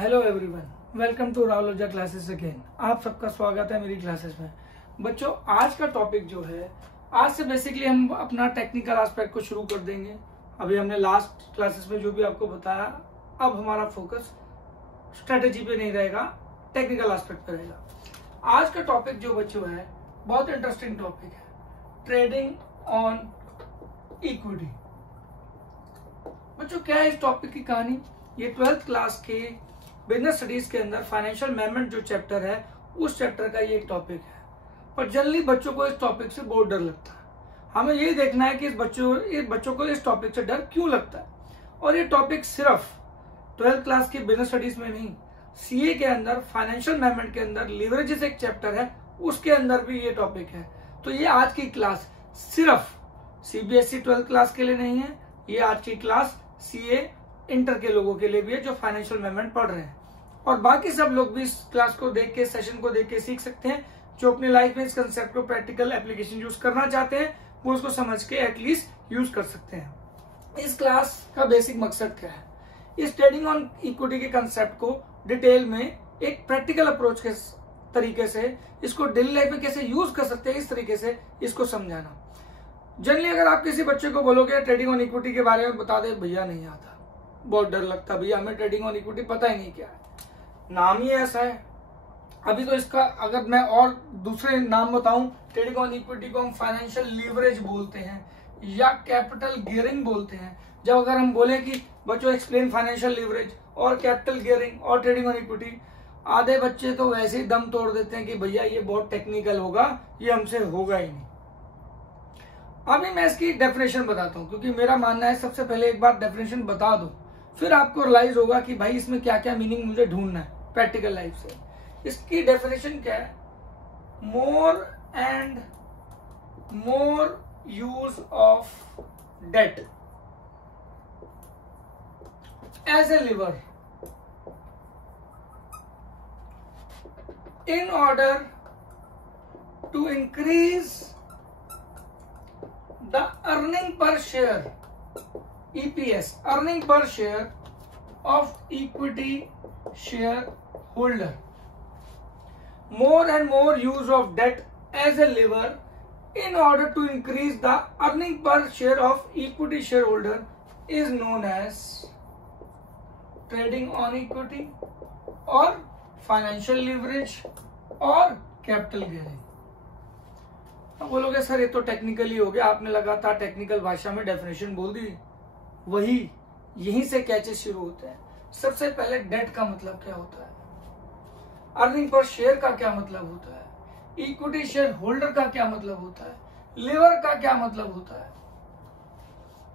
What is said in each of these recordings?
Hello everyone, welcome to Rahul Ojha classes again. आप सबका स्वागत है मेरी क्लासेस में। बच्चों, आज का टॉपिक जो है, आज से बेसिकली हम अपना टेक्निकल एस्पेक्ट को शुरू कर देंगे। अभी हमने लास्ट क्लासेस में जो भी आपको बताया, अब हमारा फोकस स्ट्रेटेजी पे नहीं रहेगा, टेक्निकल एस्पेक्ट पे रहेगा। आज का टॉपिक जो बच्चों है, बहुत इंटरेस्टिंग टॉपिक है, ट्रेडिंग ऑन इक्विटी। बच्चों, क्या है इस टॉपिक की कहानी? ये 12th क्लास के बिजनेस स्टडीज के अंदर फाइनेंशियल मैनेजमेंट जो चैप्टर है, उस चैप्टर का ये एक टॉपिक है। पर जनरली बच्चों को इस टॉपिक से बहुत डर लगता है। हमें ये देखना है कि इस बच्चों को इस टॉपिक से डर क्यों लगता है। और ये टॉपिक सिर्फ 12th क्लास की बिजनेस स्टडीज में नहीं, सीए के अंदर, फाइनेंशियल मैनेजमेंट के अंदर लीवरेजेस एक चैप्टर है, उसके अंदर भी ये टॉपिक है। तो ये आज की क्लास सिर्फ सीबीएसई 12th क्लास के लिए नहीं है, ये आज की क्लास सीए इंटर के लोगों के लिए भी है जो फाइनेंशियल मैनेजमेंट पढ़ रहे हैं। और बाकी सब लोग भी इस क्लास को देख के, सेशन को देख के सीख सकते हैं। जो अपने लाइफ में इस कंसेप्ट को प्रैक्टिकल एप्लीकेशन यूज करना चाहते हैं, वो उसको समझ के एटलीस्ट यूज कर सकते हैं। इस क्लास का बेसिक मकसद क्या है? इस ट्रेडिंग ऑन इक्विटी के कंसेप्ट को डिटेल में एक प्रैक्टिकल अप्रोच के तरीके से, इसको डेली लाइफ में कैसे यूज कर सकते हैं, इस तरीके से इसको समझाना। जनरली अगर आप किसी बच्चे को बोलोगे ट्रेडिंग ऑन इक्विटी के बारे में बता दे, भैया नहीं आता, बहुत डर लगता, भैया हमें ट्रेडिंग ऑन इक्विटी पता ही नहीं क्या है, नाम ही ऐसा है। अभी तो इसका अगर मैं और दूसरे नाम बताऊं, ट्रेडिंग ऑन इक्विटी को हम फाइनेंशियल लीवरेज बोलते हैं या कैपिटल गियरिंग बोलते हैं। जब अगर हम बोले कि बच्चों एक्सप्लेन फाइनेंशियल लीवरेज और कैपिटल गियरिंग और ट्रेडिंग ऑन इक्विटी, आधे बच्चे तो वैसे ही दम तोड़ देते हैं कि भैया ये बहुत टेक्निकल होगा, ये हमसे होगा ही नहीं। अभी मैं इसकी डेफिनेशन बताता हूं, क्योंकि मेरा मानना है सबसे पहले एक बार डेफिनेशन बता दो, फिर आपको रियलाइज होगा कि भाई इसमें क्या क्या मीनिंग मुझे ढूंढना है प्रैक्टिकल लाइफ से। इसकी डेफिनेशन क्या है? More and more use of debt as a lever in order to increase the earning per share, EPS, earning per share of equity shareholder. More and more use of debt as a lever in order to increase the earning per share of equity shareholder is known as trading on equity or financial leverage or capital gearing. अब बोलोगे sir ये तो technically हो गया, आपने लगातार technical भाषा में डेफिनेशन बोल दी। वही, यहीं से कैचेस शुरू होते हैं। सबसे पहले डेट का मतलब क्या होता है, अर्निंग पर शेयर का क्या मतलब होता है, इक्विटी शेयर होल्डर का क्या मतलब होता है, लीवर का क्या मतलब होता है।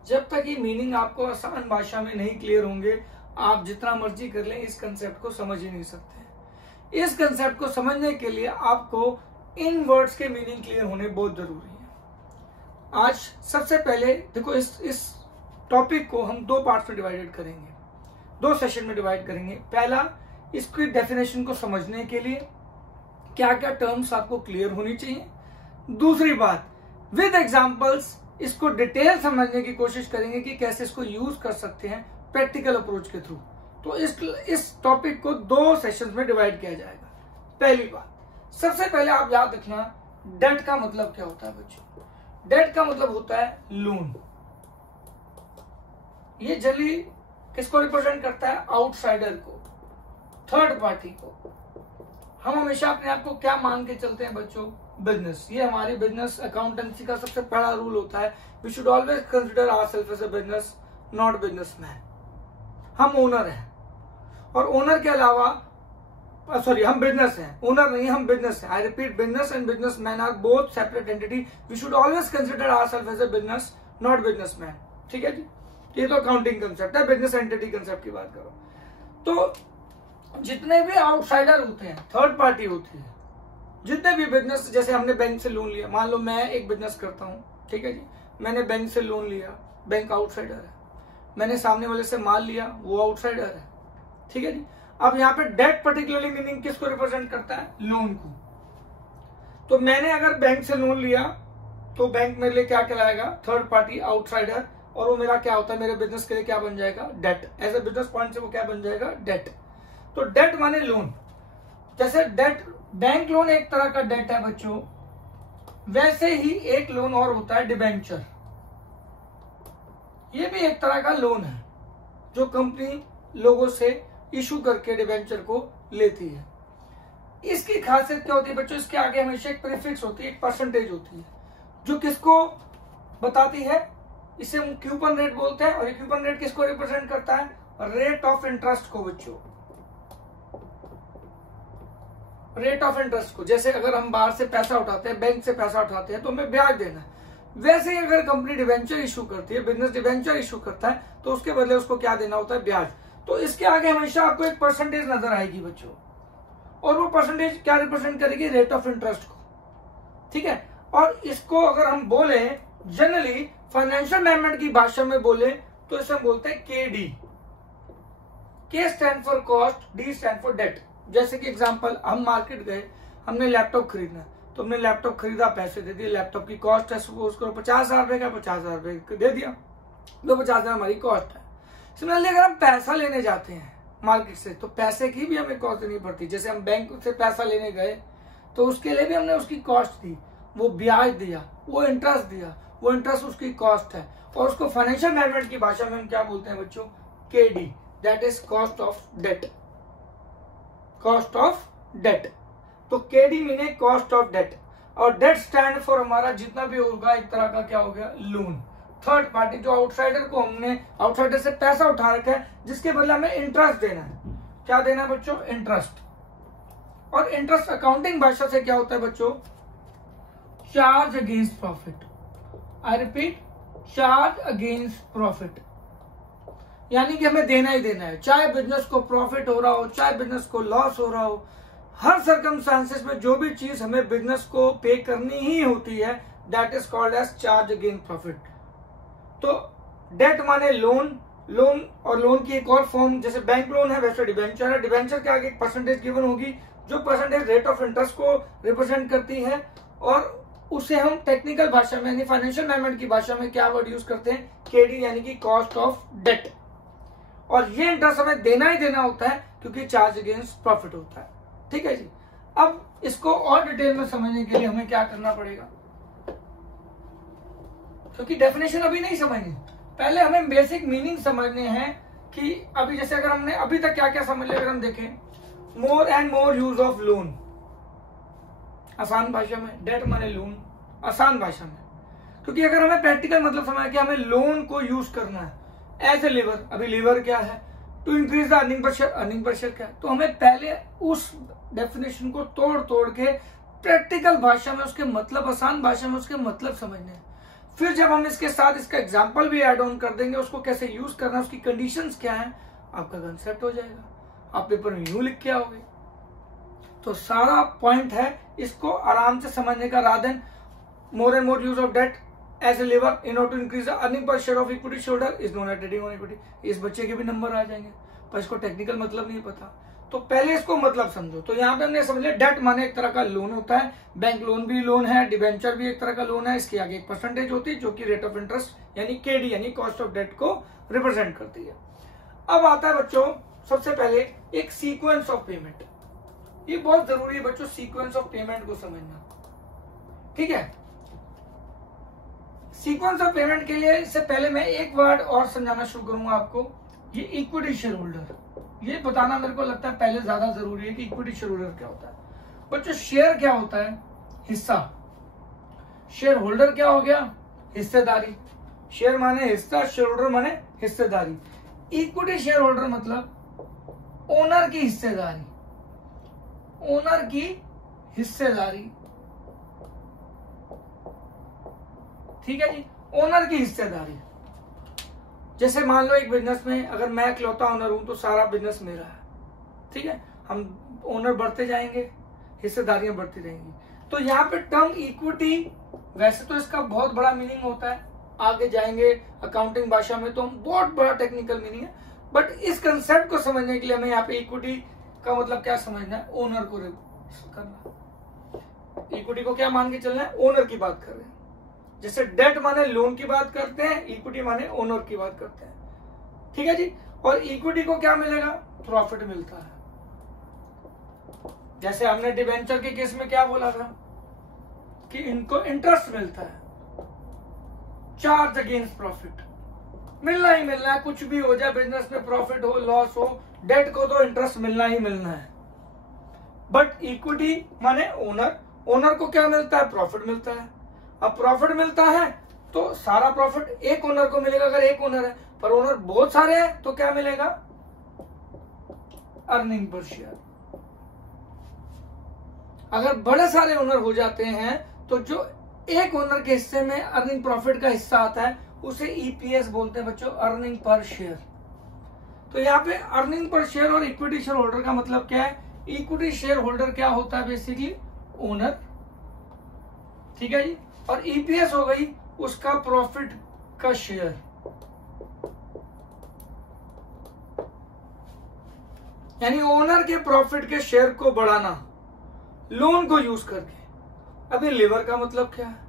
जब तक ये मीनिंग आपको आसान भाषा में नहीं क्लियर होंगे, आप जितना मर्जी कर लें, इस कंसेप्ट को समझ ही नहीं सकते। इस कंसेप्ट को समझने के लिए आपको इन वर्ड्स के मीनिंग क्लियर होने बहुत जरूरी है। आज सबसे पहले देखो, इस टॉपिक को हम दो पार्ट्स में डिवाइडेड करेंगे, दो सेशन में डिवाइड करेंगे। पहला, इसकी डेफिनेशन को समझने के लिए क्या क्या टर्म्स आपको क्लियर होनी चाहिए। दूसरी बात, विद एग्जांपल्स इसको डिटेल समझने की कोशिश करेंगे कि कैसे इसको यूज कर सकते हैं प्रैक्टिकल अप्रोच के थ्रू। तो इस टॉपिक को दो सेशंस में डिवाइड किया जाएगा। पहली बात, सबसे पहले आप याद रखना, डेट का मतलब क्या होता है बच्चों? डेट का मतलब होता है लोन। ये जनरली किसको रिप्रेजेंट करता है? आउटसाइडर को, थर्ड पार्टी को। हम हमेशा अपने आप को क्या मान के चलते हैं बच्चों? बिजनेस। ये हमारी बिजनेस अकाउंटेंसी का सबसे बड़ा रूल होता है, we should always consider ourself as a business, not businessman. हम ओनर हैं, और ओनर के अलावा हम बिजनेस हैं, ओनर नहीं, हम बिजनेस हैं। I repeat, business and businessman are both separate entity. We should always consider ourself as a business, not businessman. ठीक है जी, ये तो अकाउंटिंग कंसेप्ट है, बिजनेस एंटिटी कंसेप्ट की बात करो। तो जितने भी आउटसाइडर होते हैं, थर्ड पार्टी होती है, जितने भी बिजनेस, जैसे हमने बैंक से लोन लिया, मान लो मैं एक बिजनेस करता हूं, ठीक है जी, मैंने बैंक से लोन लिया, बैंक आउटसाइडर है। मैंने सामने वाले से माल लिया, वो आउटसाइडर है। ठीक है जी। अब यहाँ पे डेट पर्टिकुलरली मीनिंग किसको रिप्रेजेंट करता है? लोन को। तो मैंने अगर बैंक से लोन लिया, तो बैंक मेरे लिए क्या कहलाएगा? Third party, outsider. और वो मेरा क्या होता है? मेरे बिजनेस के लिए क्या बन जाएगा? Debt. As a business point से वो क्या बन जाएगा? डेट। तो डेट माने लोन। जैसे डेट, बैंक लोन एक तरह का डेट है बच्चों, वैसे ही एक लोन और होता है डिबेंचर। ये भी एक तरह का लोन है जो कंपनी लोगों से इशू करके डिबेंचर को लेती है। इसकी खासियत क्या होती है बच्चों, इसके आगे हमेशा एक प्रीफिक्स होती है, एक परसेंटेज होती है जो किसको बताती है, इसे हम कूपन रेट बोलते हैं। और ये कूपन रेट किसको रिप्रेजेंट करता है, रेट ऑफ इंटरेस्ट को बच्चों, रेट ऑफ इंटरेस्ट को। जैसे अगर हम बाहर से पैसा उठाते हैं, बैंक से पैसा उठाते हैं तो हमें ब्याज देना है, वैसे ही अगर कंपनी डिबेंचर इशू करती है, बिजनेस डिबेंचर इशू करता है, तो उसके बदले उसको क्या देना होता है, ब्याज। तो इसके आगे हमेशा आपको एक परसेंटेज नजर आएगी बच्चों, और वो परसेंटेज क्या रिप्रेजेंट करेगी, रेट ऑफ इंटरेस्ट को, ठीक है। और इसको अगर हम बोले जनरली फाइनेंशियल मैनेजमेंट की भाषा में बोले तो इसे हम बोलते हैं KD. K stand for cost, D stand for debt. जैसे कि एग्जांपल, हम मार्केट गए, हमने लैपटॉप खरीदना, तो हमने लैपटॉप खरीदा, पैसे दे दिए, लैपटॉप की कॉस्ट है सपोज करो 50,000 रुपए का, 50,000 रुपए दे दिया, तो 50,000 हमारी कॉस्ट है। सिमिलरली अगर हम पैसा लेने जाते हैं मार्केट से, तो पैसे की भी हमें कॉस्ट देनी पड़ती है। जैसे हम बैंक से पैसा लेने गए तो उसके लिए भी हमने उसकी कॉस्ट दी, वो ब्याज दिया, वो इंटरेस्ट दिया, वो इंटरेस्ट उसकी कॉस्ट है। और उसको फाइनेंशियल मैनेजमेंट की भाषा में हम क्या बोलते हैं बच्चों, KD, that is cost of debt, cost of debt. तो केडी मीने कॉस्ट ऑफ डेट, और डेट स्टैंड फॉर हमारा जितना भी होगा एक तरह का क्या हो गया, लोन। थर्ड पार्टी, जो आउटसाइडर को हमने आउटसाइडर से पैसा उठा रखा है, जिसके बदले हमें इंटरेस्ट देना है। क्या देना है बच्चों, इंटरेस्ट। और इंटरेस्ट अकाउंटिंग भाषा से क्या होता है बच्चों, charge against profit. I repeat, charge against profit, यानी कि हमें देना ही देना है, चाहे बिजनेस को प्रॉफिट हो रहा हो, चाहे बिजनेस को लॉस हो रहा हो, हर सर्कमस्टांसेस में जो भी चीज हमें बिजनेस को पे करनी ही होती है, that is called as charge against profit. तो डेट माने लोन, लोन और लोन की एक और फॉर्म, जैसे बैंक लोन है वैसे डिबेंचर है। डिबेंचर के आगे एक परसेंटेज गिवन होगी, जो परसेंटेज रेट ऑफ इंटरेस्ट को रिप्रेजेंट करती है, और उसे हम टेक्निकल भाषा में यानी फाइनेंशियल मैनेजमेंट की भाषा में क्या वर्ड यूज करते हैं, केडी, यानी कि कॉस्ट ऑफ डेट। और ये इंटरेस्ट हमें देना ही देना होता है क्योंकि चार्ज अगेंस्ट प्रॉफिट होता है, ठीक है जी। अब इसको और डिटेल में समझने के लिए हमें क्या करना पड़ेगा, क्योंकि डेफिनेशन अभी नहीं समझनी, पहले हमें बेसिक मीनिंग समझने हैं कि अभी जैसे अगर हमने अभी तक क्या क्या समझ लिया, अगर हम देखें, मोर and more use of loan, आसान भाषा में डेट माने लोन, आसान भाषा में, क्योंकि अगर हमें प्रैक्टिकल मतलब समझना कि हमें लोन को यूज करना है एज ए लीवर। अभी लीवर क्या है, to increase the earning per share, earning per share क्या है, तो हमें पहले उस डेफिनेशन को तोड़ तोड़ के प्रैक्टिकल भाषा में उसके मतलब, आसान भाषा में उसके मतलब समझने हैं। फिर जब हम इसके साथ इसका एग्जाम्पल भी एड ऑन कर देंगे, उसको कैसे यूज करना है, उसकी कंडीशंस क्या है, आपका कंसेप्ट हो जाएगा, आप पेपर में यूं लिख के आओगे। तो सारा पॉइंट है इसको आराम से समझने का, rather than more and more use of debt as a lever in order to increase the earning per share of equity shareholder is known as trading on equity. इस बच्चे के भी नंबर आ जाएंगे, पर इसको टेक्निकल मतलब नहीं पता, तो पहले इसको मतलब समझो। तो यहाँ पे हमने समझ लिया डेट माने एक तरह का लोन होता है, बैंक लोन भी लोन है, डिबेंचर भी एक तरह का लोन है, इसके आगे एक परसेंटेज होती है जो कि रेट ऑफ इंटरेस्ट यानी केडी यानी कॉस्ट ऑफ डेट को रिप्रेजेंट करती है। अब आता है बच्चों सबसे पहले एक सीक्वेंस ऑफ पेमेंट। ये बहुत जरूरी है बच्चों, सीक्वेंस ऑफ पेमेंट को समझना, ठीक है। सीक्वेंस ऑफ पेमेंट के लिए इससे पहले मैं एक वर्ड और समझाना शुरू करूंगा आपको, ये इक्विटी शेयर होल्डर। ये बताना मेरे को लगता है पहले ज्यादा जरूरी है कि इक्विटी शेयर होल्डर क्या होता है। बच्चों शेयर क्या होता है, हिस्सा। शेयर होल्डर क्या हो गया, हिस्सेदारी। शेयर माने हिस्सा, शेयर होल्डर माने हिस्सेदारी। इक्विटी शेयर होल्डर मतलब ओनर की हिस्सेदारी, ओनर की हिस्सेदारी, ठीक है जी, ओनर की हिस्सेदारी। जैसे मान लो एक बिजनेस में अगर मैं इकलौता ओनर हूं तो सारा बिजनेस मेरा है, ठीक है। हम ओनर बढ़ते जाएंगे, हिस्सेदारियां बढ़ती रहेंगी। तो यहाँ पे टर्म इक्विटी, वैसे तो इसका बहुत बड़ा मीनिंग होता है, आगे जाएंगे अकाउंटिंग भाषा में तो हम बहुत बड़ा टेक्निकल मीनिंग है, बट इस कंसेप्ट को समझने के लिए हमें यहाँ पे इक्विटी का मतलब क्या समझना है, ओनर को करना। इक्विटी को क्या मान के चलना है, ओनर की बात कर रहे हैं। जैसे डेट माने लोन की बात करते हैं, इक्विटी माने ओनर की बात करते हैं, ठीक है जी। और इक्विटी को क्या मिलेगा, प्रॉफिट मिलता है, जैसे हमने डिबेंचर के केस में क्या बोला था कि इनको इंटरेस्ट मिलता है, चार्ज अगेंस्ट प्रॉफिट, मिलना ही मिलना है, कुछ भी हो जाए बिजनेस में, प्रॉफिट हो लॉस हो, डेट को तो इंटरेस्ट मिलना ही मिलना है। बट इक्विटी माने ओनर, ओनर को क्या मिलता है? प्रॉफिट मिलता है। अब प्रॉफिट मिलता है तो सारा प्रॉफिट एक ओनर को मिलेगा अगर एक ओनर है, पर ओनर बहुत सारे हैं तो क्या मिलेगा? Earning per share. अगर बड़े सारे ओनर हो जाते हैं तो जो एक ओनर के हिस्से में अर्निंग प्रॉफिट का हिस्सा आता है उसे ईपीएस बोलते हैं बच्चों, अर्निंग पर शेयर। तो यहाँ पे अर्निंग पर शेयर और इक्विटी शेयर होल्डर का मतलब क्या है? इक्विटी शेयर होल्डर क्या होता है? बेसिकली ओनर, ठीक है जी। और ईपीएस हो गई उसका प्रॉफिट का शेयर। यानी ओनर के प्रॉफिट के शेयर को बढ़ाना लोन को यूज करके। अभी लिवर का मतलब क्या है?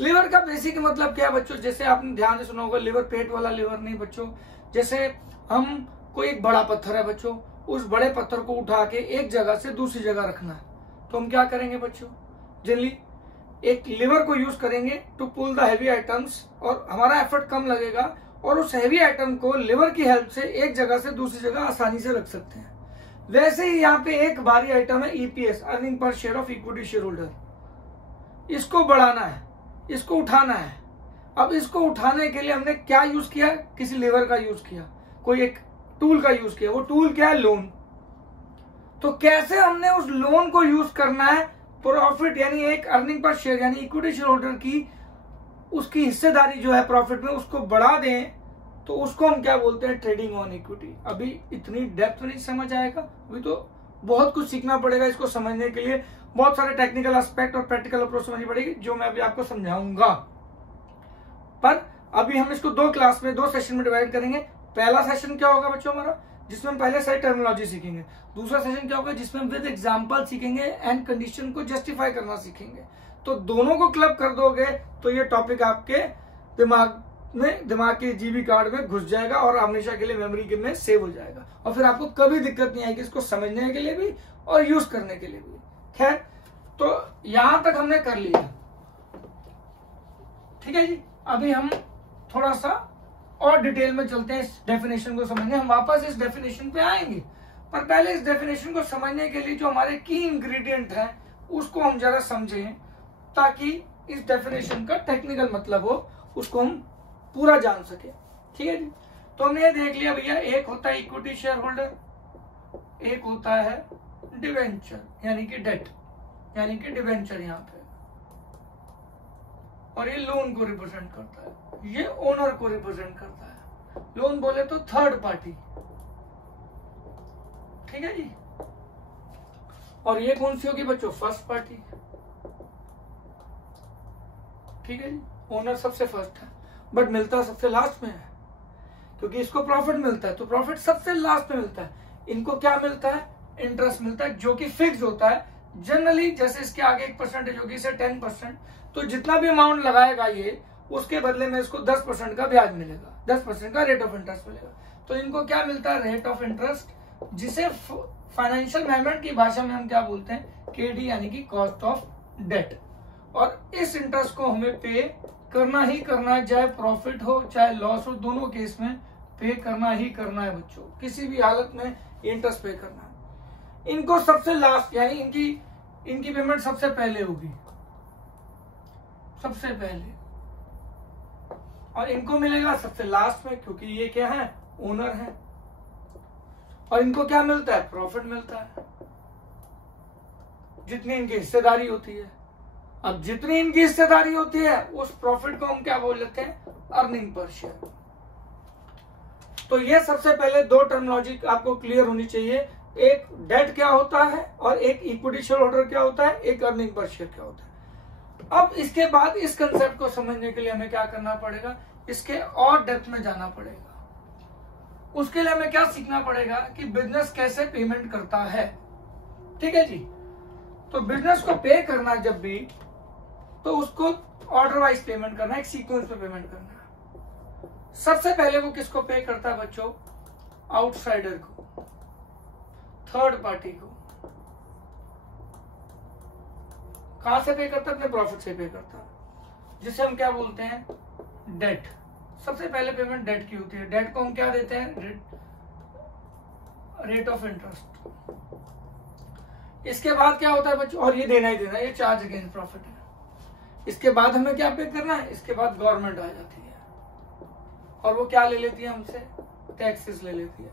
लिवर का बेसिक मतलब क्या है बच्चों? जैसे आपने ध्यान से सुना होगा, लिवर पेट वाला लिवर नहीं बच्चों। जैसे हम कोई एक बड़ा पत्थर है बच्चों, उस बड़े पत्थर को उठा के एक जगह से दूसरी जगह रखना है, तो हम क्या करेंगे बच्चों? जनरली एक लिवर को यूज करेंगे to pull the heavy items, और हमारा एफर्ट कम लगेगा और उस हैवी आइटम को लिवर की हेल्प से एक जगह से दूसरी जगह आसानी से रख सकते हैं। वैसे ही यहाँ पे एक भारी आइटम है EPS, earning per share of equity share holder. इसको बढ़ाना है, इसको उठाना है। अब इसको उठाने के लिए हमने क्या यूज किया? किसी लेवर का यूज किया, कोई एक टूल का यूज किया। वो टूल क्या है? लोन। तो कैसे हमने उस लोन को यूज करना है? प्रॉफिट यानी एक अर्निंग पर शेयर यानी इक्विटी शेयर होल्डर की उसकी हिस्सेदारी जो है प्रॉफिट में उसको बढ़ा दें, तो उसको हम क्या बोलते हैं? Trading on equity. अभी इतनी डेप्थ नहीं समझ आएगा, अभी तो बहुत कुछ सीखना पड़ेगा इसको समझने के लिए। बहुत सारे टेक्निकल एस्पेक्ट और प्रैक्टिकल अप्रोच समझनी पड़ेगी जो मैं अभी आपको समझाऊंगा। पर अभी हम इसको दो क्लास में, दो सेशन में डिवाइड करेंगे। पहला सेशन क्या होगा बच्चों हमारा? जिसमें हम पहले सारी टर्मिनोलॉजी सीखेंगे। दूसरा सेशन क्या होगा? जिसमें हम विद एग्जांपल सीखेंगे एंड कंडीशन को जस्टिफाई करना सीखेंगे। तो दोनों को क्लब कर दोगे तो ये टॉपिक आपके दिमाग के जीबी कार्ड में घुस जाएगा और हमेशा के लिए मेमोरी में सेव हो जाएगा, और फिर आपको कभी दिक्कत नहीं आएगी इसको समझने के लिए भी और यूज करने के लिए भी। खैर, तो यहां तक हमने कर लिया, ठीक है जी। अभी हम थोड़ा सा और डिटेल में चलते हैं इस डेफिनेशन को समझने। हम वापस इस डेफिनेशन पे आएंगे, पर पहले इस डेफिनेशन को समझने के लिए जो हमारे की इंग्रेडिएंट है उसको हम जरा समझें, ताकि इस डेफिनेशन का टेक्निकल मतलब हो उसको हम पूरा जान सके, ठीक है जी। तो हमने ये देख लिया भैया, एक होता है इक्विटी शेयर होल्डर, एक होता है डिवेंचर यानी कि डेट यानी कि डिवेंचर यहाँ पे, और ये लोन को रिप्रेजेंट करता है, ये ओनर को रिप्रेजेंट करता है। लोन बोले तो थर्ड पार्टी, ठीक है जी। और ये कौन सी होगी बच्चों? फर्स्ट पार्टी, ठीक है जी। ओनर सबसे फर्स्ट है बट मिलता सबसे लास्ट में है, क्योंकि इसको प्रॉफिट मिलता है तो प्रॉफिट सबसे लास्ट में मिलता है। इनको क्या मिलता है? इंटरेस्ट मिलता है जो कि फिक्स होता है जनरली। जैसे इसके आगे एक परसेंटेज होगी, इसे 10%, तो जितना भी अमाउंट लगाएगा ये, उसके बदले में इसको 10% का ब्याज मिलेगा, 10% का रेट ऑफ इंटरेस्ट मिलेगा। तो इनको क्या मिलता है? रेट ऑफ इंटरेस्ट, जिसे फाइनेंशियल मैनेजमेंट की भाषा में हम क्या बोलते हैं? केडी यानी कि कॉस्ट ऑफ डेट। और इस इंटरेस्ट को हमें पे करना ही करना है, चाहे प्रॉफिट हो चाहे लॉस हो, दोनों केस में पे करना ही करना है बच्चों। किसी भी हालत में इंटरेस्ट पे करना है। इनको सबसे लास्ट यानी इनकी पेमेंट सबसे पहले होगी, सबसे पहले, और इनको मिलेगा सबसे लास्ट में, क्योंकि ये क्या है? ओनर है। और इनको क्या मिलता है? प्रॉफिट मिलता है, जितनी इनकी हिस्सेदारी होती है। अब जितनी इनकी हिस्सेदारी होती है उस प्रॉफिट को हम क्या बोल लेते हैं? Earning per share. तो ये सबसे पहले दो टर्मिनोलॉजी आपको क्लियर होनी चाहिए, एक डेट क्या होता है और एक इक्विटी शेयर होल्डर क्या होता है, एक अर्निंग पर शेयर क्या होता है। अब इसके बाद इस कंसेप्ट को समझने के लिए हमें क्या करना पड़ेगा? इसके और डेप्थ में जाना पड़ेगा। उसके लिए हमें क्या सीखना पड़ेगा कि बिजनेस कैसे पेमेंट करता है, ठीक है जी। तो बिजनेस को पे करना जब भी, तो उसको ऑर्डर वाइज पेमेंट करना है, एक सीक्वेंस में पेमेंट करना है। सबसे पहले वो किसको पे करता है बच्चों? आउटसाइडर को, थर्ड पार्टी को। कहां से पे करता है? अपने प्रॉफिट से पे करता है, जिसे हम क्या बोलते हैं? डेट। सबसे पहले पेमेंट डेट की होती है। डेट को हम क्या देते हैं? Rate of interest. इसके बाद क्या होता है बच्चों? और ये देना ही देना, ये चार्ज अगेंस्ट प्रॉफिट है। इसके बाद हमें क्या पे करना है? इसके बाद गवर्नमेंट आ जाती है और वो क्या ले लेती है हमसे? टैक्सेस ले लेती है।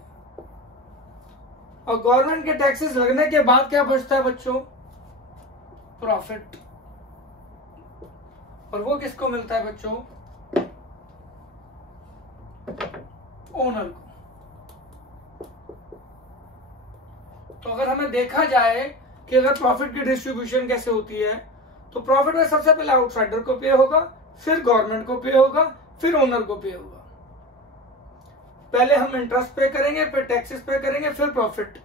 और गवर्नमेंट के टैक्सेस लगने के बाद क्या बचता है बच्चों? प्रॉफिट। और वो किसको मिलता है बच्चों? ओनर को। तो अगर हमें देखा जाए कि अगर प्रॉफिट की डिस्ट्रीब्यूशन कैसे होती है, तो प्रॉफिट में सबसे पहले आउटसाइडर को पे होगा, फिर गवर्नमेंट को पे होगा, फिर ओनर को पे होगा। पहले हम इंटरेस्ट पे करेंगे, फिर टैक्सेस पे करेंगे, फिर प्रॉफिट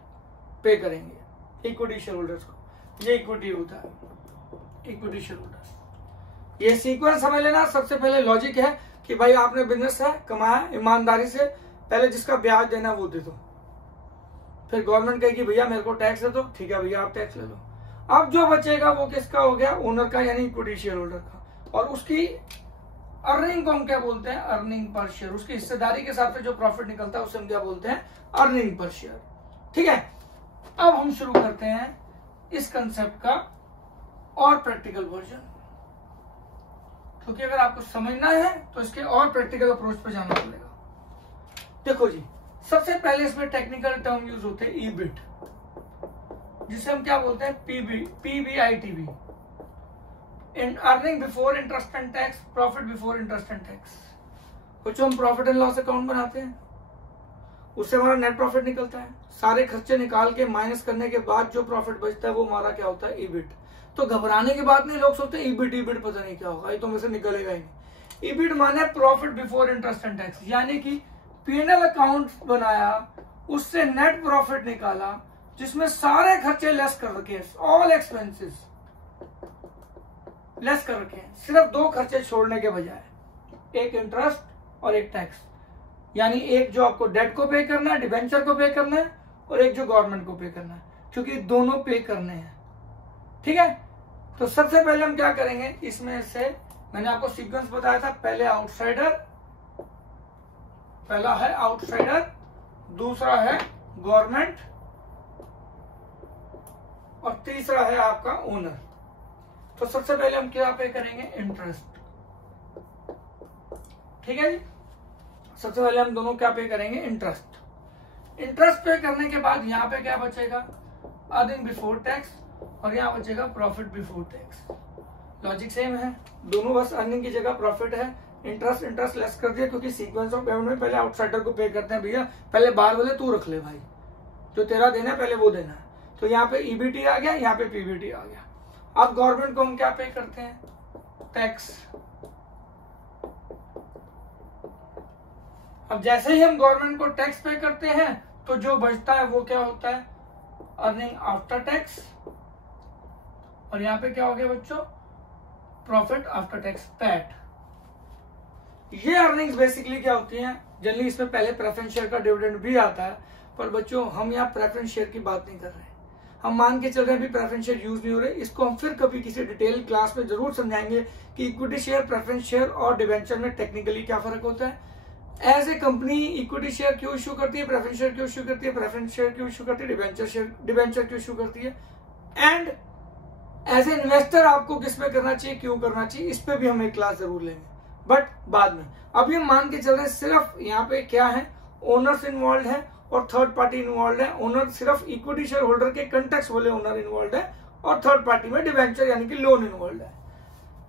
पे करेंगे इक्विटी शेयर होल्डर्स को। ये इक्विटी होता है, इक्विटी शेयर होल्डर्स। ये सीक्वेंस समझ लेना। सबसे पहले लॉजिक है कि भाई आपने बिजनेस है, कमाया ईमानदारी से, पहले जिसका ब्याज देना वो दे दो। फिर गवर्नमेंट कहेगी भैया मेरे को टैक्स दे दो, ठीक है भैया आप टैक्स ले लो। अब जो बचेगा वो किसका हो गया? ओनर का, यानी इक्विटी शेयर होल्डर का। और उसकी अर्निंग को हम क्या बोलते हैं? Earning per share. उसकी हिस्सेदारी के हिसाब से जो प्रॉफिट निकलता है उसे हम क्या बोलते हैं? Earning per share. ठीक है, अब हम शुरू करते हैं इस कंसेप्ट का और प्रैक्टिकल वर्जन, क्योंकि अगर आपको समझना है तो इसके और प्रैक्टिकल अप्रोच पे जाना पड़ेगा। देखो जी, सबसे पहले इसमें टेक्निकल टर्म यूज होते हैं ईबिट, जिसे हम क्या बोलते हैं? PBITB, in earning before interest and tax, profit before interest and tax. कुछ हम प्रॉफिट एंड लॉस अकाउंट बनाते हैं, उससे हमारा नेट प्रॉफिट निकलता है। सारे खर्चे निकाल के माइनस करने के बाद जो प्रॉफिट बचता है वो हमारा क्या होता है? ईबिट। तो घबराने की बात नहीं, लोग सोचते हैं ईबिट ईबिट पता नहीं क्या होगा, ये तो मेरे से निकलेगा ही नहीं। ईबिट माने profit before interest and tax, यानी कि पीएनएल अकाउंट बनाया, उससे नेट प्रॉफिट निकाला, जिसमें सारे खर्चे लेस कर रखे हैं, ऑल एक्सपेंसेस लेस कर रखे हैं, सिर्फ दो खर्चे छोड़ने के बजाय, एक इंटरेस्ट और एक टैक्स। यानी एक जो आपको डेट को पे करना है, डिबेंचर को पे करना है, और एक जो गवर्नमेंट को पे करना है, क्योंकि दोनों पे करने हैं। ठीक है, तो सबसे पहले हम क्या करेंगे? इसमें से मैंने आपको सीक्वेंस बताया था, पहले आउटसाइडर, पहला है आउटसाइडर, दूसरा है गवर्नमेंट, और तीसरा है आपका ओनर। तो सबसे पहले हम क्या पे करेंगे? इंटरेस्ट। ठीक है जी, सबसे पहले हम दोनों क्या पे करेंगे? इंटरेस्ट। इंटरेस्ट पे करने के बाद यहाँ पे क्या बचेगा? अर्निंग बिफोर टैक्स, और यहाँ बचेगा profit before tax. Logic same है, दोनों बस अर्निंग की जगह प्रॉफिट है। इंटरेस्ट लेस कर दिया, क्योंकि सीक्वेंस ऑफ पेमेंट में पहले आउटसाइडर को पे करते हैं, भैया पहले बाहर वाले तू रख ले भाई, जो तेरा देना है पहले वो देना है। तो यहाँ पे ईबीटी आ गया, यहाँ पे पीबीटी आ गया। अब गवर्नमेंट को हम क्या पे करते हैं? टैक्स। अब जैसे ही हम गवर्नमेंट को टैक्स पे करते हैं तो जो बचता है वो क्या होता है? Earning after tax. और यहाँ पे क्या हो गया बच्चों? Profit after tax, PAT. ये अर्निंग्स बेसिकली क्या होती हैं? जनरली इसमें पहले प्रेफरेंस शेयर का डिविडेंड भी आता है, पर बच्चों हम यहाँ प्रेफरेंस शेयर की बात नहीं कर रहे हैं। हम मान के चल रहे हैं भी प्रेफरेंस शेयर यूज नहीं हो रहे। इसको हम फिर कभी किसी डिटेल क्लास में जरूर समझाएंगे कि इक्विटी शेयर, प्रेफरेंस शेयर और डिवेंचर में टेक्निकली क्या फर्क होता है। As a company equity share क्यों इश्यू करती है, प्रेफरेंस शेयर क्यों इश्यू करती है, प्रेफरेंस शेयर क्यों इश्यू करती है, डिवेंचर क्यों इश्यू करती है, एंड एज ए इन्वेस्टर आपको किस में करना चाहिए, क्यों करना चाहिए, इस पे भी हम एक क्लास जरूर लेंगे, बट बाद में। अभी हम मान के चल रहे हैं सिर्फ यहाँ पे क्या है? ओनर्स इन्वॉल्व है और थर्ड पार्टी इन्वॉल्व है। ओनर सिर्फ इक्विटी शेयर होल्डर के कंटेक्स्ट वाले ओनर इन्वॉल्व है, और थर्ड पार्टी में डिवेंचर यानी कि लोन इन्वॉल्व है।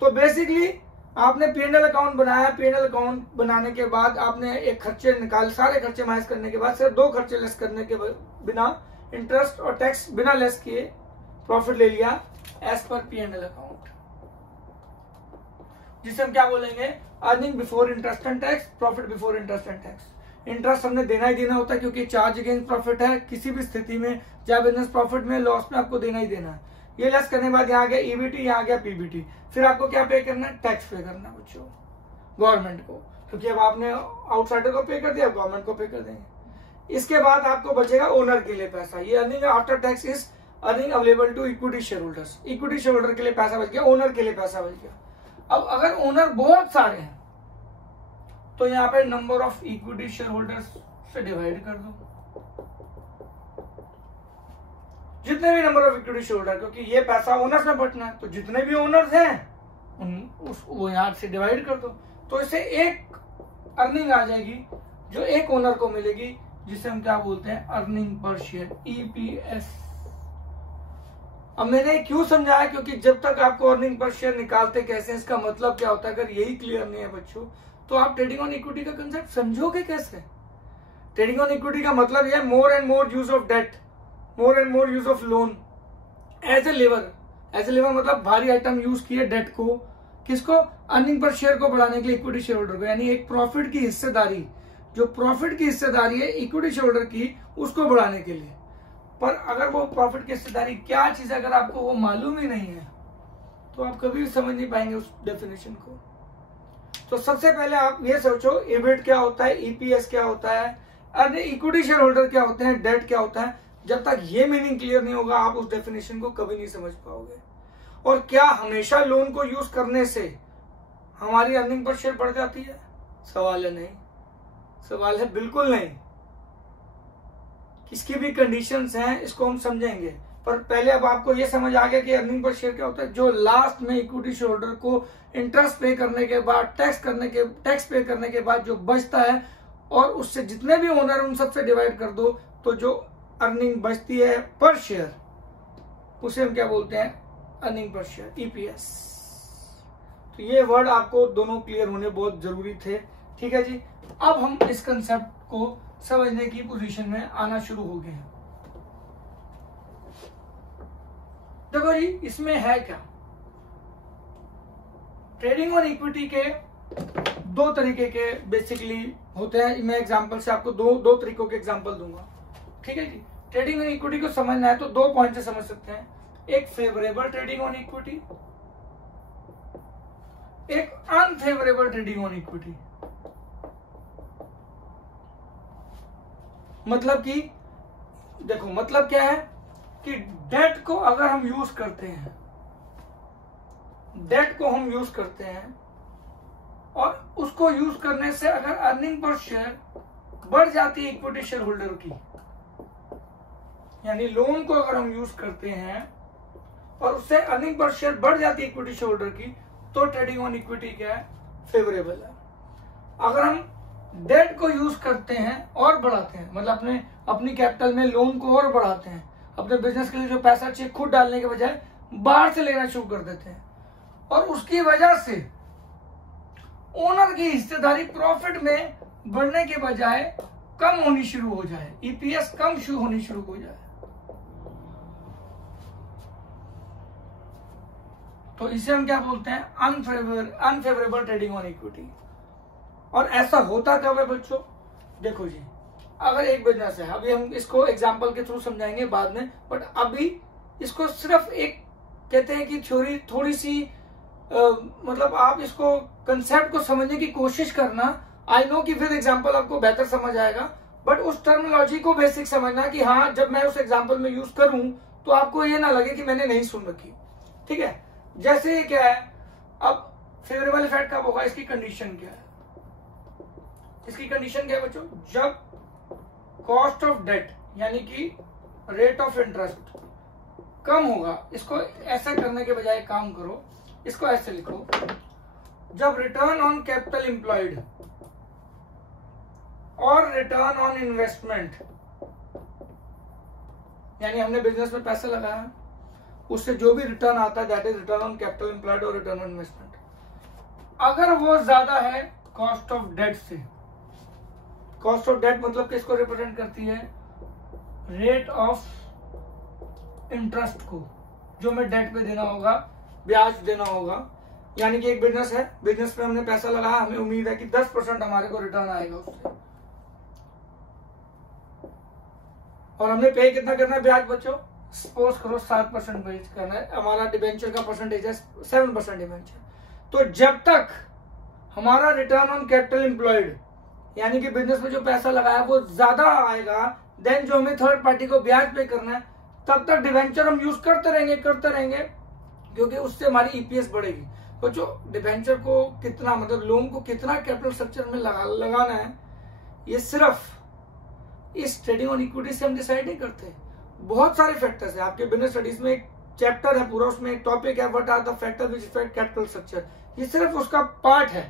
तो बेसिकली आपने पीएनएल अकाउंट बनाया, पीएनएल अकाउंट बनाने के बाद आपने एक खर्चे निकाल, सारे खर्चे माइनस करने के बाद सिर्फ दो खर्चे लेस करने के बिना, इंटरेस्ट और टैक्स बिना लेस किए प्रॉफिट ले लिया एज पर पीएनएल अकाउंट, जिसे हम क्या बोलेंगे? Earning before interest and tax, profit before interest and tax. Interest हमने देना ही देना होता है, क्योंकि चार्ज अगेंस्ट प्रॉफिट है, किसी भी स्थिति में, चाहे बिजनेस प्रॉफिट में, लॉस में, आपको देना ही देना है। ये लेस करने के बाद यहाँ आ गया ईबीटी, यहाँ आ गया पीबीटी। फिर आपको क्या पे करना है? टैक्स पे करना है बच्चों, गवर्नमेंट को, क्योंकि अब आपने आउटसाइडर को पे कर दिया, गवर्नमेंट को पे कर देंगे। इसके बाद आपको बचेगा ओनर के लिए पैसा। ये earning after tax is earning available to equity share holders, equity share holder के लिए पैसा बच गया, ओनर के लिए पैसा बच गया। अब अगर ओनर बहुत सारे हैं तो यहाँ पे number of equity share holders से डिवाइड कर दो, जितने भी number of equity share holder, क्योंकि ये पैसा ओनर्स में बटना है तो जितने भी ओनर्स हैं वो यहाँ से डिवाइड कर दो। तो इससे एक अर्निंग आ जाएगी जो एक ओनर को मिलेगी, जिसे हम क्या बोलते हैं, अर्निंग पर शेयर, ईपीएस। अब मैंने क्यों समझाया, क्योंकि जब तक आपको अर्निंग पर शेयर निकालते कैसे, इसका मतलब क्या होता है, अगर यही क्लियर नहीं है बच्चों, तो आप ट्रेडिंग ऑन इक्विटी का कंसेप्ट समझोगे कैसे। ट्रेडिंग ऑन इक्विटी का मतलब यह more and more use of debt, more and more use of loan as a lever. As a lever मतलब भारी आइटम यूज किए डेट को, किसको, अर्निंग पर शेयर को बढ़ाने के लिए इक्विटी शेयर होल्डर को, यानी एक प्रॉफिट की हिस्सेदारी, जो प्रॉफिट की हिस्सेदारी है इक्विटी शेयर होल्डर की, उसको बढ़ाने के लिए। पर अगर वो प्रॉफिट की हिस्सेदारी क्या चीज, अगर आपको वो मालूम ही नहीं है तो आप कभी भी समझ नहीं पाएंगे उस डेफिनेशन को। तो सबसे पहले आप ये सोचो ईबिट क्या होता है, ईपीएस क्या होता है, अन्य इक्विटी शेयर होल्डर क्या होते हैं, डेट क्या होता है। जब तक ये मीनिंग क्लियर नहीं होगा आप उस डेफिनेशन को कभी नहीं समझ पाओगे। और क्या हमेशा लोन को यूज करने से हमारी अर्निंग पर शेयर बढ़ जाती है? सवाल है नहीं, सवाल है बिल्कुल नहीं। किसकी भी कंडीशंस हैं, इसको हम समझेंगे। पर पहले अब आपको ये समझ आ गया कि अर्निंग पर शेयर क्या होता है, जो लास्ट में इक्विटी शेयर होल्डर को इंटरेस्ट पे करने के बाद, टैक्स पे करने के बाद जो बचता है, और उससे जितने भी ओनर उन सबसे डिवाइड कर दो, तो जो अर्निंग बचती है पर शेयर, उसे हम क्या बोलते हैं, अर्निंग पर शेयर, ईपीएस। तो ये वर्ड आपको दोनों क्लियर होने बहुत जरूरी थे, ठीक है जी। अब हम इस कंसेप्ट को समझने की पोजीशन में आना शुरू हो गए हैं। देखो जी, इसमें है क्या, ट्रेडिंग ऑन इक्विटी के दो तरीके के बेसिकली होते हैं। मैं एग्जांपल से आपको दो तरीकों के एग्जांपल दूंगा, ठीक है जी। ट्रेडिंग ऑन इक्विटी को समझना है तो दो पॉइंट से समझ सकते हैं, एक फेवरेबल ट्रेडिंग ऑन इक्विटी, एक अनफेवरेबल ट्रेडिंग ऑन इक्विटी। मतलब कि देखो, मतलब क्या है कि डेट को अगर हम यूज करते हैं, डेट को हम यूज करते हैं और उसको यूज करने से अगर अर्निंग पर शेयर बढ़ जाती है इक्विटी शेयर होल्डर की, यानी लोन को अगर हम यूज करते हैं और उससे अर्निंग पर शेयर बढ़ जाती है इक्विटी शेयर होल्डर की, तो ट्रेडिंग ऑन इक्विटी क्या है, फेवरेबल है। अगर हम डेट को यूज करते हैं और बढ़ाते हैं, मतलब अपनी कैपिटल में लोन को और बढ़ाते हैं, अपने बिजनेस के लिए जो पैसा चाहिए खुद डालने के बजाय बाहर से लेना शुरू कर देते हैं, और उसकी वजह से ओनर की हिस्सेदारी प्रॉफिट में बढ़ने के बजाय कम होनी शुरू हो जाए, ईपीएस कम होनी शुरू हो जाए, तो इसे हम क्या बोलते हैं, अनफेवरेबल ट्रेडिंग ऑन इक्विटी। और ऐसा होता कब है बच्चों, देखो जी, अगर एक बिजनेस है, अभी हम इसको एग्जांपल के थ्रू समझाएंगे बाद में, बट अभी इसको सिर्फ एक कहते हैं कि थ्योरी थोड़ी सी मतलब आप इसको कंसेप्ट को समझने की कोशिश करना। आई नो कि फिर एग्जांपल आपको बेहतर समझ आएगा, बट उस टर्मिनोलॉजी को बेसिक समझना कि हाँ, जब मैं उस एग्जांपल में यूज करूं तो आपको ये ना लगे कि मैंने नहीं सुन रखी, ठीक है। जैसे ये क्या है, अब फेवरेबल इफेक्ट कब होगा, इसकी कंडीशन क्या है, इसकी कंडीशन क्या है बच्चों, जब कॉस्ट ऑफ डेट यानी कि रेट ऑफ इंटरेस्ट कम होगा। इसको ऐसे करने के बजाय काम करो, इसको ऐसे लिखो, जब रिटर्न ऑन कैपिटल एम्प्लॉयड और रिटर्न ऑन इन्वेस्टमेंट, यानी हमने बिजनेस में पैसा लगाया, उससे जो भी रिटर्न आता है that is return on capital employed और रिटर्न ऑन इन्वेस्टमेंट, अगर वो ज्यादा है कॉस्ट ऑफ डेट से। कॉस्ट ऑफ डेट मतलब किसको रिप्रेजेंट करती है, रेट ऑफ इंटरेस्ट को, जो हमें डेट पे देना होगा, ब्याज देना होगा। यानी कि एक बिजनेस है, बिजनेस में हमने पैसा लगाया, हमें उम्मीद है कि 10% हमारे को रिटर्न आएगा उससे, और हमने पे कितना करना है ब्याज बच्चों, सपोज करो 7% ब्याज करना है, हमारा डिबेंचर का परसेंटेज है 7% डिबेंचर। तो जब तक हमारा रिटर्न ऑन कैपिटल एम्प्लॉयड यानी कि बिजनेस में जो पैसा लगाया वो ज्यादा आएगा देन जो हमें थर्ड पार्टी को ब्याज पे करना है, तब तक डिवेंचर हम यूज करते रहेंगे क्योंकि उससे हमारी ईपीएस बढ़ेगी। तो जो डिवेंचर को कितना मतलब लोन को कितना कैपिटल स्ट्रक्चर में लगाना है, ये सिर्फ इस ट्रेडिंग ऑन इक्विटी से हम डिसाइड नहीं करते। बहुत सारे फैक्टर्स है, आपके बिजनेस स्टडीज में एक चैप्टर है पूरा, उसमें एक टॉपिक है what are the factor which affect capital structure, ये सिर्फ उसका पार्ट है।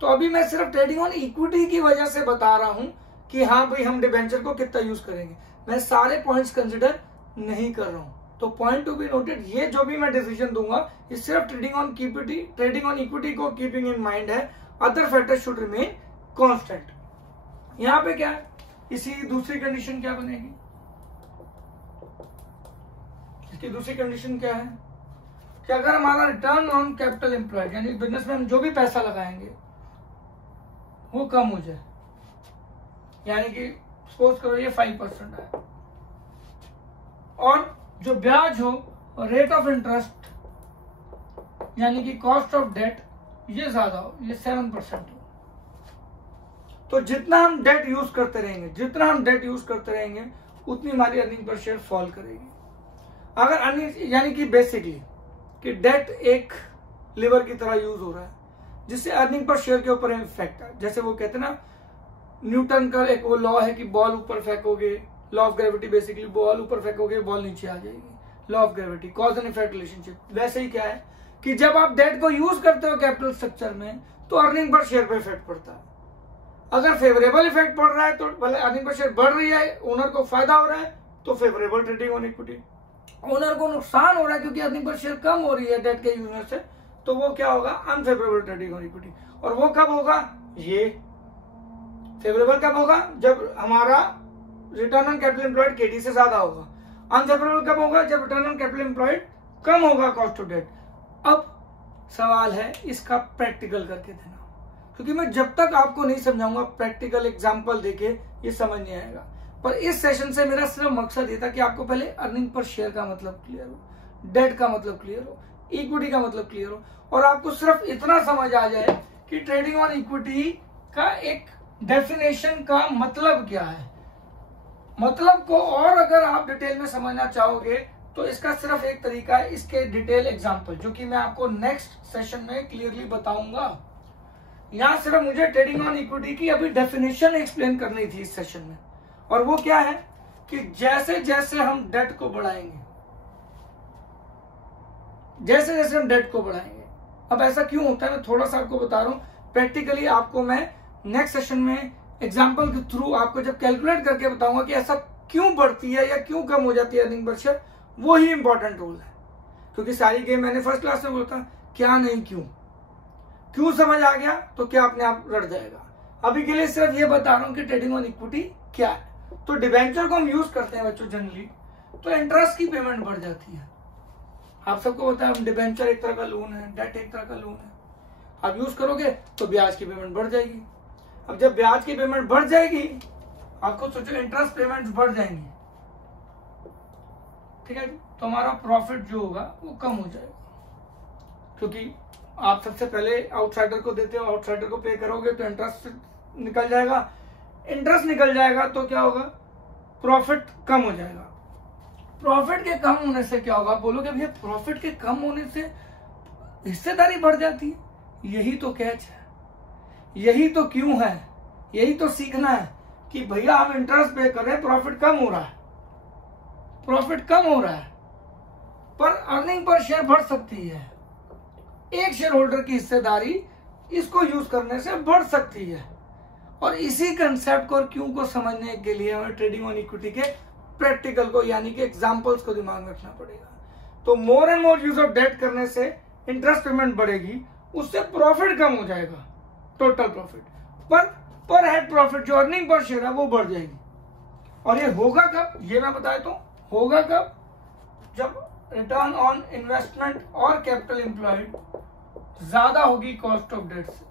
तो अभी मैं सिर्फ ट्रेडिंग ऑन इक्विटी की वजह से बता रहा हूं कि हाँ भाई हम डिवेंचर को कितना यूज करेंगे, मैं सारे पॉइंट्स कंसिडर नहीं कर रहा हूं। तो पॉइंट टू बी नोटेड, ये जो भी मैं डिसीजन दूंगा ये सिर्फ ट्रेडिंग ऑन इक्विटी को कीपिंग इन माइंड है, other factors should remain constant. यहां पे क्या है, इसी दूसरी कंडीशन क्या बनेगी, इसकी दूसरी कंडीशन क्या है कि अगर हमारा रिटर्न ऑन कैपिटल एम्प्लॉयड यानी बिजनेस में हम जो भी पैसा लगाएंगे वो कम हो जाए, यानी कि सपोज करो ये 5% है, और जो ब्याज हो रेट ऑफ इंटरेस्ट यानी कि कॉस्ट ऑफ डेट ये ज्यादा हो, ये 7% हो, तो जितना हम डेट यूज करते रहेंगे उतनी हमारी अर्निंग पर शेयर फॉल करेगी। अगर अर्निंग यानी कि बेसिकली कि डेट एक लिवर की तरह यूज हो रहा है जिससे अर्निंग पर शेयर के ऊपर इफेक्ट है, जैसे वो कहते हैं ना न्यूटन का एक वो लॉ है कि बॉल ऊपर फेंकोगे, law of gravity, basically ball ऊपर फेंकोगे बॉल नीचे आ जाएगी, law of gravity, cause and effect relationship. वैसे ही क्या है कि जब आप डेट को यूज करते हो कैपिटल स्ट्रक्चर में तो अर्निंग पर शेयर पे इफेक्ट पड़ता है। अगर फेवरेबल इफेक्ट पड़ रहा है तो भले अर्निंग पर शेयर बढ़ रही है, ओनर को फायदा हो रहा है तो favourable trading on equity, owner को नुकसान हो रहा है क्योंकि अर्निंग पर शेयर कम हो रही है डेट के यूजर से, तो वो क्या होगा, अनफेवरेबल ट्रेडिंग ऑन इक्विटी। और वो कब होगा, ये फेवरेबल कब होगा, जब हमारा return on capital employed KD से ज्यादा होगा। अनफेवरेबल कब होगा, जब रिटर्न ऑन कैपिटल एम्प्लॉयड कम होगा कॉस्ट ऑफ डेट। अब सवाल है इसका प्रैक्टिकल करके देना, क्योंकि मैं जब तक आपको नहीं समझाऊंगा प्रैक्टिकल एग्जांपल देके ये समझ नहीं आएगा। पर इस सेशन से मेरा सिर्फ मकसद ये था कि आपको पहले अर्निंग पर शेयर का मतलब क्लियर हो, डेट का मतलब क्लियर हो, इक्विटी का मतलब क्लियर हो, और आपको सिर्फ इतना समझ आ जाए कि ट्रेडिंग ऑन इक्विटी का एक डेफिनेशन का मतलब क्या है। मतलब को और अगर आप डिटेल में समझना चाहोगे तो इसका सिर्फ एक तरीका है, इसके डिटेल एग्जांपल, जो कि मैं आपको नेक्स्ट सेशन में क्लियरली बताऊंगा। यहां सिर्फ मुझे ट्रेडिंग ऑन इक्विटी की अभी डेफिनेशन एक्सप्लेन करनी थी इस सेशन में, और वो क्या है कि जैसे जैसे हम डेट को बढ़ाएंगे, अब ऐसा क्यों होता है मैं थोड़ा सा आपको बता रहा हूं प्रैक्टिकली। आपको मैं नेक्स्ट सेशन में एग्जांपल के थ्रू आपको जब कैलकुलेट करके बताऊंगा कि ऐसा क्यों बढ़ती है या क्यों कम हो जाती है अर्निंग पर शेयर, वो ही इंपॉर्टेंट रोल है। क्योंकि सारी गेम मैंने फर्स्ट क्लास में बोला था, क्या नहीं क्यों समझ आ गया तो क्या अपने आप रट जाएगा। अभी के लिए सिर्फ ये बता रहा हूं कि ट्रेडिंग ऑन इक्विटी क्या है। तो डिबेंचर को हम यूज करते हैं बच्चों जनरली, तो इंटरेस्ट की पेमेंट बढ़ जाती है। आप सबको पता है डिबेंचर एक तरह का लोन है, डेट एक तरह का लोन है। आप यूज करोगे तो ब्याज की पेमेंट बढ़ जाएगी। अब जब ब्याज की पेमेंट बढ़ जाएगी, आपको सोचो इंटरेस्ट पेमेंट बढ़ जाएंगी, ठीक है, तो हमारा प्रॉफिट जो होगा वो कम हो जाएगा, क्योंकि आप सबसे पहले आउटसाइडर को देते हो, आउटसाइडर को पे करोगे तो इंटरेस्ट निकल जाएगा, इंटरेस्ट निकल जाएगा तो क्या होगा, प्रॉफिट कम हो जाएगा। प्रॉफिट के कम होने से क्या होगा, बोलोगे भैया प्रॉफिट के कम होने से हिस्सेदारी बढ़ जाती है। यही तो कैच है, यही तो क्यों है, यही तो सीखना है कि भैया हम इंटरेस्ट पे कर रहे हैं, प्रॉफिट कम हो रहा है, पर अर्निंग पर शेयर बढ़ सकती है। एक शेयर होल्डर की हिस्सेदारी इसको यूज करने से बढ़ सकती है। और इसी कंसेप्ट को और क्यों को समझने के लिए हमें ट्रेडिंग ऑन इक्विटी के प्रैक्टिकल को यानी कि एग्जांपल्स को दिमाग में रखना पड़ेगा। तो more and more use of debt करने से इंटरेस्ट पेमेंट बढ़ेगी, उससे प्रॉफिट कम हो जाएगा, टोटल प्रॉफिट, पर हेड प्रॉफिट जो अर्निंग पर शेयर है वो बढ़ जाएगी। और ये होगा कब, ये मैं बताया तो होगा कब, जब रिटर्न ऑन इन्वेस्टमेंट और कैपिटल एम्प्लॉयड ज्यादा होगी कॉस्ट ऑफ डेट से।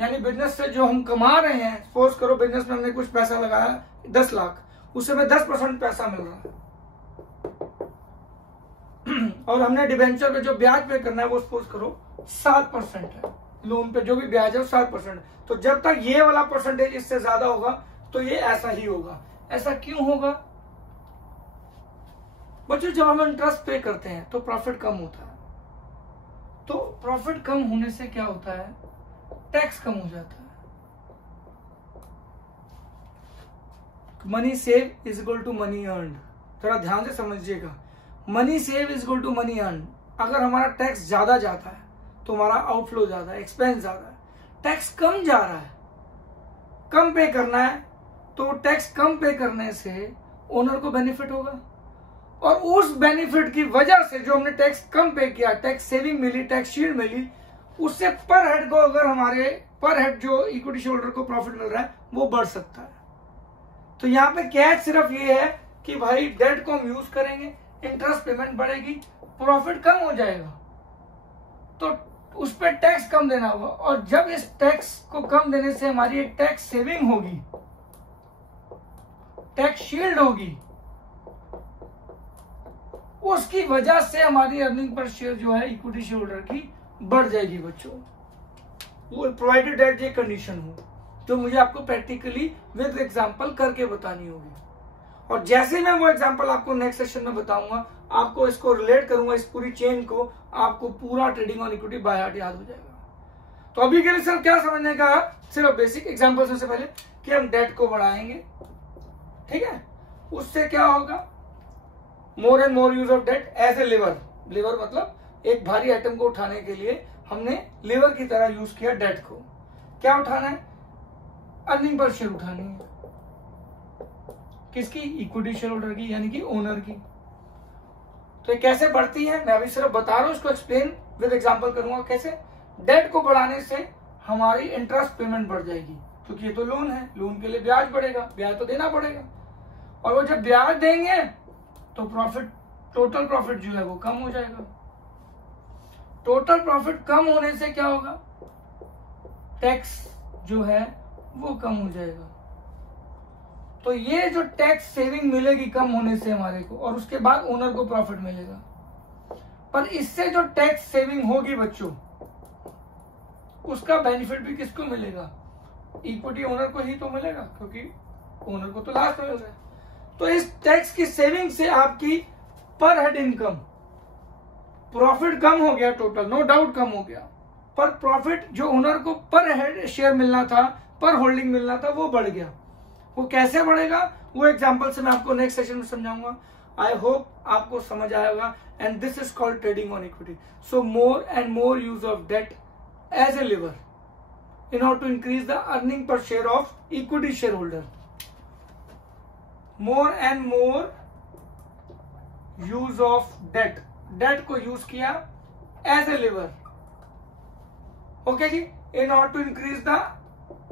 यानी बिजनेस से जो हम कमा रहे हैं, सपोज करो बिजनेस में हमने कुछ पैसा लगाया 10 लाख, उससे हमें 10% पैसा मिल रहा है और हमने डिबेंचर पे जो ब्याज पे करना है वो सपोज करो 7% है, लोन पे जो भी ब्याज है वो 7%। तो जब तक ये वाला परसेंटेज इससे ज्यादा होगा तो ये ऐसा ही होगा। ऐसा क्यों होगा, बच्चों जब हम इंटरेस्ट पे करते हैं तो प्रॉफिट कम होता है, तो प्रॉफिट कम होने से क्या होता है, टैक्स कम हो जाता है। Money save is equal to money earn, थोड़ा ध्यान से समझिएगा। Money save is equal to money earn. अगर हमारा टैक्स ज्यादा जाता है तो हमारा आउटफ्लो ज्यादा है, एक्सपेंस ज्यादा है। टैक्स कम जा रहा है, कम पे करना है, तो टैक्स कम पे करने से ओनर को बेनिफिट होगा, और उस बेनिफिट की वजह से जो हमने टैक्स कम पे किया, टैक्स सेविंग मिली, टैक्स शील्ड मिली, उससे पर हेड को अगर हमारे पर हेड जो इक्विटी शेयर होल्डर को प्रॉफिट मिल रहा है वो बढ़ सकता है। तो यहाँ पे कैच सिर्फ ये है कि भाई डेट को हम यूज करेंगे, इंटरेस्ट पेमेंट बढ़ेगी, प्रॉफिट कम हो जाएगा, तो उस पर टैक्स कम देना होगा। और जब इस टैक्स को कम देने से हमारी एक टैक्स सेविंग होगी, टैक्स शील्ड होगी, उसकी वजह से हमारी अर्निंग पर शेयर जो है इक्विटी शेयर होल्डर की बढ़ जाएगी बच्चों, वो प्रोवाइडेड दैट ये कंडीशन हो, जो मुझे आपको प्रैक्टिकली विद एग्जांपल करके बतानी होगी। और जैसे मैं वो एग्जांपल आपको नेक्स्ट सेशन में बताऊंगा, आपको इसको रिलेट करूंगा, इस पूरी चेन को, आपको पूरा trading on equity by heart याद हो जाएगा। तो अभी के लिए सिर्फ क्या समझने का, सिर्फ बेसिक एग्जांपल से पहले कि हम डेट को बढ़ाएंगे, ठीक है, उससे क्या होगा, more and more use of debt as a lever. Lever मतलब एक भारी आइटम को उठाने के लिए हमने लिवर की तरह यूज किया डेट को। क्या उठाना है, अर्निंग पर शेयर उठानी है, किसकी, इक्विटी शेयर होल्डर की, यानी कि ओनर की। तो ये कैसे बढ़ती है, मैं अभी सिर्फ बता रहा हूं, इसको एक्सप्लेन विद एग्जांपल करूंगा कैसे। डेट को बढ़ाने से हमारी इंटरेस्ट पेमेंट बढ़ जाएगी, क्योंकि ये तो लोन है, लोन के लिए ब्याज बढ़ेगा, ब्याज तो देना पड़ेगा, और वो जब ब्याज देंगे तो प्रॉफिट, टोटल प्रॉफिट जो है वो कम हो जाएगा। टोटल प्रॉफिट कम होने से क्या होगा, टैक्स जो है वो कम हो जाएगा। तो ये जो टैक्स सेविंग मिलेगी कम होने से हमारे को, और उसके बाद ओनर को प्रॉफिट मिलेगा। पर इससे जो टैक्स सेविंग होगी बच्चों, उसका बेनिफिट भी किसको मिलेगा, इक्विटी ओनर को ही तो मिलेगा, क्योंकि ओनर को तो लास्ट में मिल रहा है। तो इस टैक्स की सेविंग से आपकी पर हेड इनकम, प्रॉफिट कम हो गया, टोटल नो डाउट कम हो गया, पर प्रॉफिट जो ओनर को पर हेड शेयर मिलना था, पर होल्डिंग मिलना था, वो बढ़ गया। वो कैसे बढ़ेगा, वो एग्जांपल से मैं आपको नेक्स्ट सेशन में समझाऊंगा। आई होप आपको समझ आएगा, and this is called trading on equity. So more and more use of debt as a lever in order to increase the earning per share of equity share holder. More and more use of debt, debt को use किया as a lever, okay जी, in order to increase the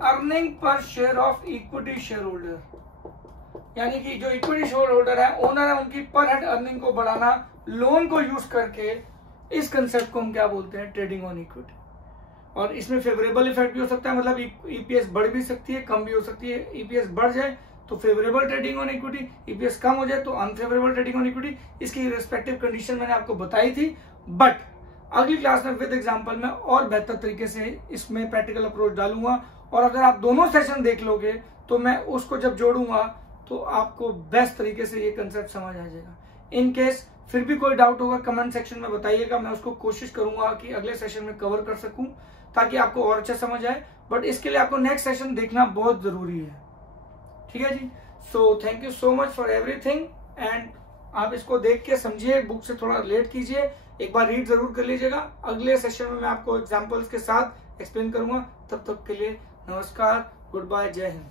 earning per share of equity share holder. यानी कि जो equity share holder है, owner है, उनकी पर हेड अर्निंग को बढ़ाना, लोन को यूज करके। इस कंसेप्ट को हम क्या बोलते हैं, ट्रेडिंग ऑन इक्विटी। और इसमें फेवरेबल इफेक्ट भी हो सकता है, मतलब ईपीएस बढ़ भी सकती है, कम भी हो सकती है। ईपीएस बढ़ जाए तो favourable trading on equity, EPS कम हो जाए तो अनफेवरेबल ट्रेडिंग ऑन इक्विटी। इसकी रिस्पेक्टिव कंडीशन मैंने आपको बताई थी, बट अगली क्लास में विद एग्जांपल में और बेहतर तरीके से इसमें प्रैक्टिकल अप्रोच डालूंगा। और अगर आप दोनों सेशन देख लोगे तो मैं उसको जब जोड़ूंगा तो आपको बेस्ट तरीके से ये कंसेप्ट समझ आ जाएगा। इन केस फिर भी कोई डाउट होगा कमेंट सेक्शन में बताइएगा, मैं उसको कोशिश करूंगा कि अगले सेशन में कवर कर सकूं, ताकि आपको और अच्छा समझ आए। बट इसके लिए आपको नेक्स्ट सेशन देखना बहुत जरूरी है, ठीक है जी। So thank you so much for everything, and आप इसको देख के समझिए, बुक से थोड़ा रिलेट कीजिए, एक बार रीड जरूर कर लीजिएगा। अगले सेशन में मैं आपको एग्जांपल्स के साथ एक्सप्लेन करूंगा। तब तक के लिए नमस्कार, गुड बाय, जय हिंद।